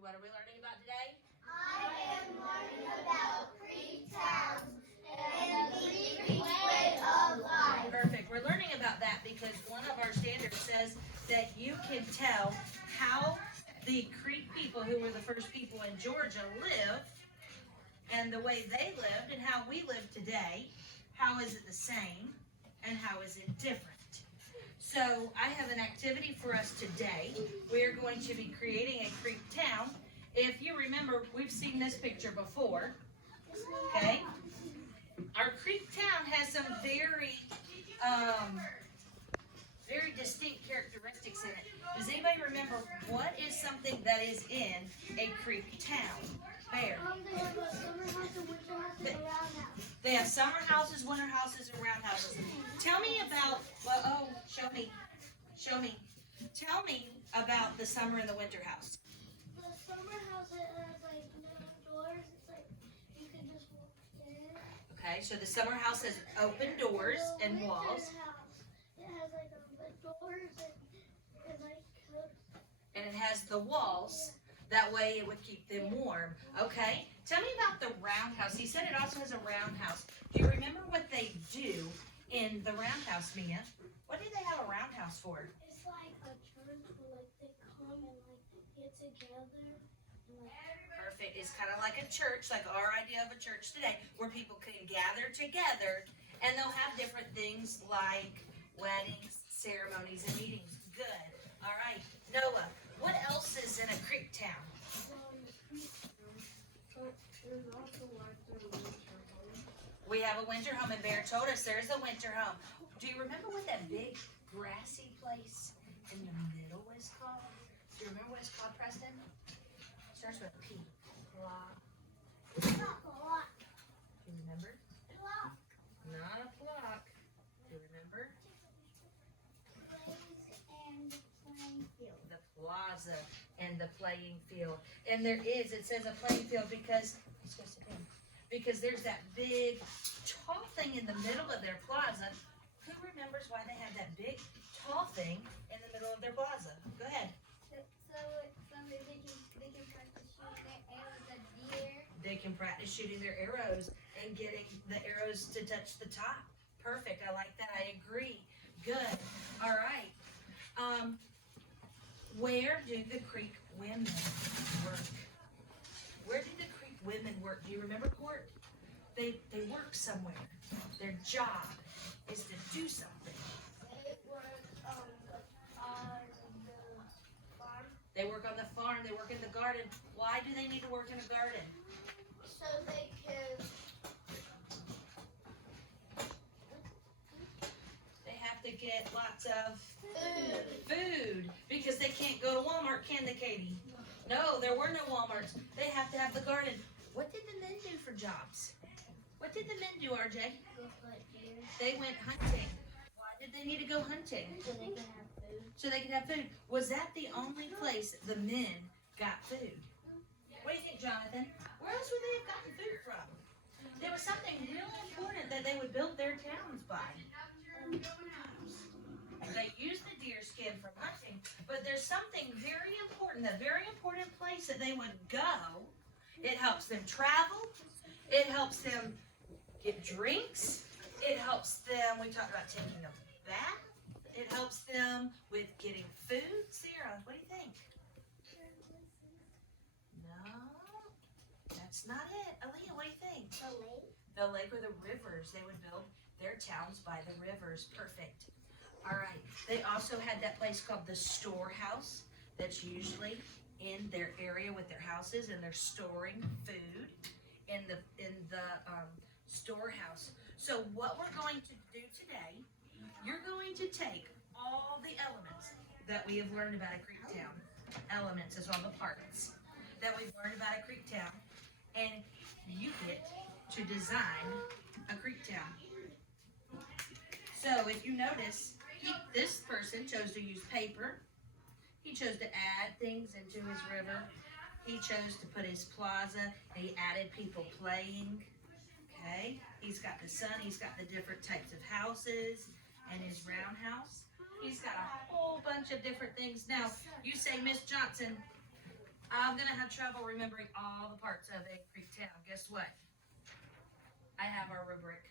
What are we learning about today? I am learning about Creek towns and the Creek way of life. Perfect. We're learning about that because one of our standards says that you can tell how the Creek people, who were the first people in Georgia, lived and the way they lived and how we live today. How is it the same and how is it different? So I have an activity for us today. We're going to be creating a Creek town. If you remember, we've seen this picture before, okay? Our Creek town has some very distinct characteristics in it. Does anybody remember what is something that is in a Creek town? Bear. They have a summer house, a winter house, and a roundhouse. They have summer houses, winter houses, and roundhouses. Tell me about, show me. Tell me about the summer and the winter house. The summer house, it has like no doors. It's like you can just walk in. Okay, so the summer house has open doors and walls. The winter house, it has like doors and like And it has the walls. That way it would keep them warm. Okay, tell me about the roundhouse. He said it also has a roundhouse. Do you remember what they do in the roundhouse, Mia? What do they have a roundhouse for? It's like a church where like they come and like get together. And, like, Perfect. It's kind of like a church, like our idea of a church today, where people can gather together and they'll have different things like weddings, ceremonies, and meetings. Good. All right. Noah, what else is in a Creek town? There's also like the winter home. We have a winter home, and Bear told us there's a winter home. Do you remember what that big grassy place in the middle is called? Do you remember what it's called, Preston? It starts with a P. Plot. Not a lot. Do you remember? Block. Not a flock. Do you remember? Plays and playing field. The plaza and the playing field. And it says a playing field because, because there's that big tall thing in the middle of their plaza. Who remembers why they have that big tall thing in the middle of their plaza? Go ahead. So they can practice shooting their arrows at deer. They can practice shooting their arrows and getting the arrows to touch the top. Perfect. I like that. I agree. Good. All right. Where do the Creek women work? Where do the Creek women work? Do you remember, Court? They work somewhere. Their job is to do something. They work on the farm. They work on the farm. They work in the garden. Why do they need to work in a garden? So they can. They have to get lots of Food. food because they can't go to Walmart, can they, Katie? No, there were no Walmarts. They have to have the garden. What did the men do for jobs? What did the men do, RJ? Look like deer. They went hunting. Why did they need to go hunting? So they can have food. So they could have food. Was that the only place the men got food? What do you think, Jonathan? Where else would they have gotten food from? There was something really important that they would build their towns by. They use the deer skin from hunting, but there's something very important, a very important place that they would go. It helps them travel. It helps them get drinks. It helps them, we talked about taking a bath. It helps them with getting food. Sarah, what do you think? No, that's not it. Aaliyah, what do you think? The lake. The lake or the rivers. They would build their towns by the rivers. Perfect. All right. They also had that place called the storehouse that's usually in their area with their houses, and they're storing food in the storehouse. So what we're going to do today, you're going to take all the elements that we have learned about a Creek town. Elements is all the parts that we've learned about a Creek town, and you get to design a Creek town. So if you notice, this person chose to use paper. He chose to add things into his river. He chose to put his plaza, and he added people playing. Okay, he's got the sun, he's got the different types of houses, and his roundhouse. He's got a whole bunch of different things. Now, you say, Miss Johnson, I'm gonna have trouble remembering all the parts of Egg Creek Town. Guess what? I have our rubric.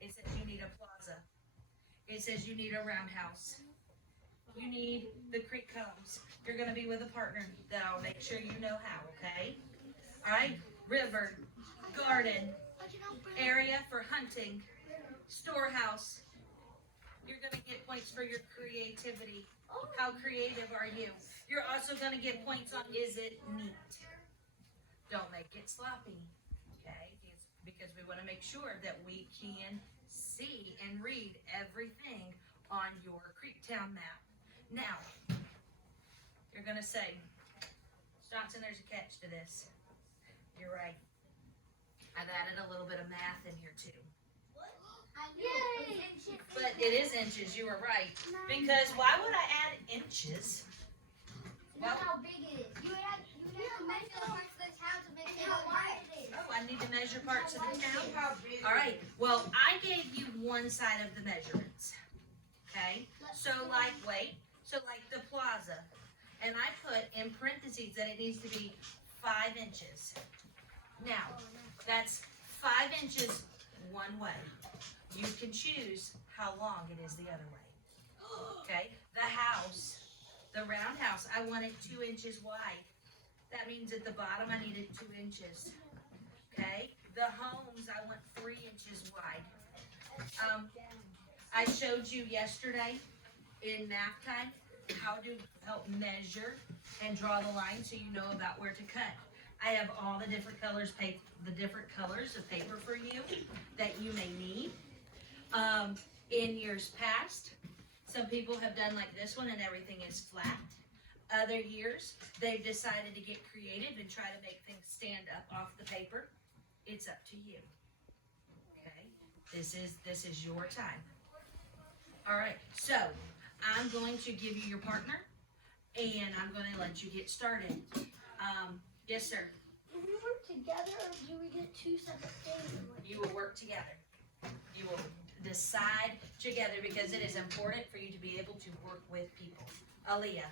It says you need a plaza. It says you need a roundhouse. You need the creek combs. You're gonna be with a partner that'll make sure you know how, okay? Alright? River, garden, area for hunting, storehouse. You're gonna get points for your creativity. How creative are you? You're also gonna get points on is it neat? Don't make it sloppy, okay? Because we wanna make sure that we can see and read everything on your Creektown map. Now, you're gonna say, Johnson, there's a catch to this. You're right. I've added a little bit of math in here too. Yay! But it is inches, you were right. Because why would I add inches? You know how big it is. You would have to measure the parts of the town to make it how wide it is. Oh, I need to measure parts of the town? All right, well, I gave you one side of the measurements, okay? So like, wait, so like the plaza, and I put in parentheses that it needs to be 5 inches. Now, that's 5 inches one way. You can choose how long it is the other way, okay? The house, the roundhouse, I want it 2 inches wide. That means at the bottom I needed 2 inches. Okay, the homes I want 3 inches wide. I showed you yesterday in math time how to help measure and draw the line so you know about where to cut. I have all the different colors of paper for you that you may need. In years past, some people have done like this one and everything is flat. Other years, they've decided to get creative and try to make things stand up off the paper. It's up to you. Okay? This is your time. All right, so I'm going to give you your partner and I'm going to let you get started. Yes, sir. Do we work together or do we get 2 separate things? You will work together. You will decide together because it is important for you to be able to work with people. Aaliyah.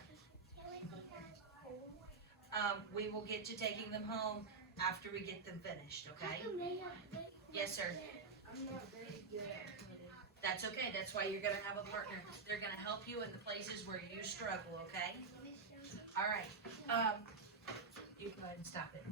We will get to taking them home after we get them finished, okay? Yes, sir. I'm not very good at it. That's okay. That's why you're gonna have a partner. They're gonna help you in the places where you struggle, okay? All right. You go ahead and stop it.